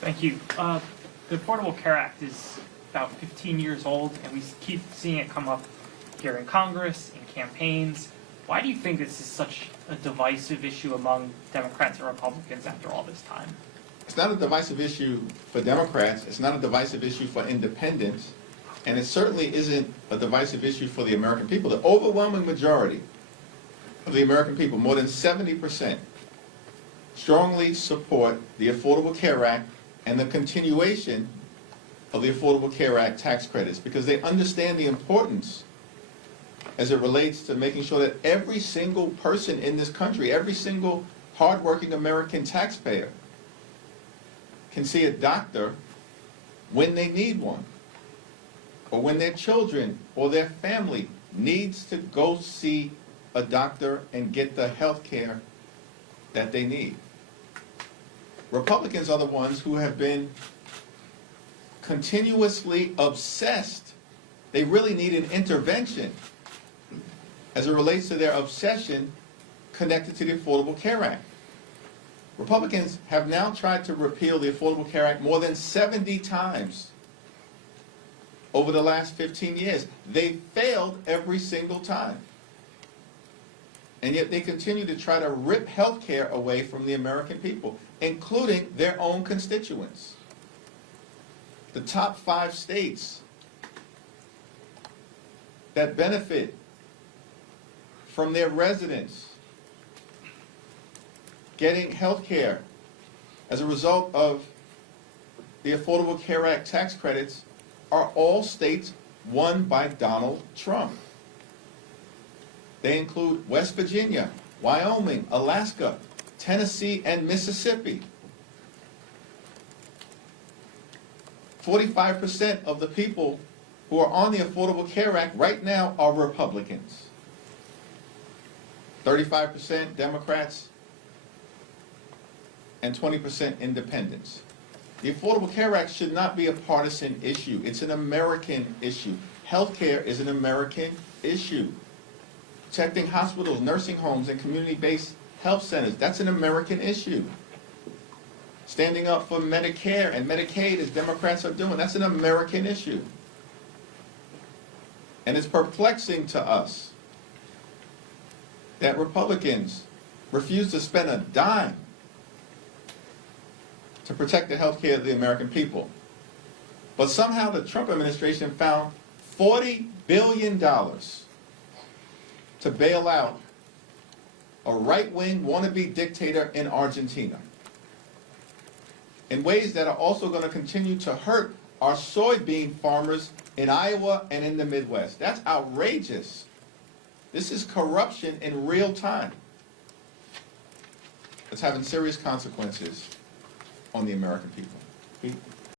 Thank you. The Affordable Care Act is about 15 years old, and we keep seeing it come up here in Congress, in campaigns. Why do you think this is such a divisive issue among Democrats and Republicans after all this time? It's not a divisive issue for Democrats, it's not a divisive issue for independents, and it certainly isn't a divisive issue for the American people. The overwhelming majority of the American people, more than 70%, strongly support the Affordable Care Act and the continuation of the Affordable Care Act tax credits because they understand the importance as it relates to making sure that every single person in this country, every single hardworking American taxpayer can see a doctor when they need one, or when their children or their family needs to go see a doctor and get the health care that they need. Republicans are the ones who have been continuously obsessed. They really need an intervention as it relates to their obsession connected to the Affordable Care Act. Republicans have now tried to repeal the Affordable Care Act more than 70 times over the last 15 years. They failed every single time. And yet they continue to try to rip health care away from the American people, including their own constituents. The top 5 states that benefit from their residents getting health care as a result of the Affordable Care Act tax credits are all states won by Donald Trump. They include West Virginia, Wyoming, Alaska, Tennessee, and Mississippi. 45% of the people who are on the Affordable Care Act right now are Republicans. 35% Democrats, and 20% independents. The Affordable Care Act should not be a partisan issue. It's an American issue. Healthcare is an American issue. Protecting hospitals, nursing homes, and community-based health centers, that's an American issue. Standing up for Medicare and Medicaid, as Democrats are doing, that's an American issue. And it's perplexing to us that Republicans refuse to spend a dime to protect the health care of the American people. But somehow the Trump administration found $40 billion to bail out a right-wing wannabe dictator in Argentina in ways that are also going to continue to hurt our soybean farmers in Iowa and in the Midwest. That's outrageous. This is corruption in real time. It's having serious consequences on the American people.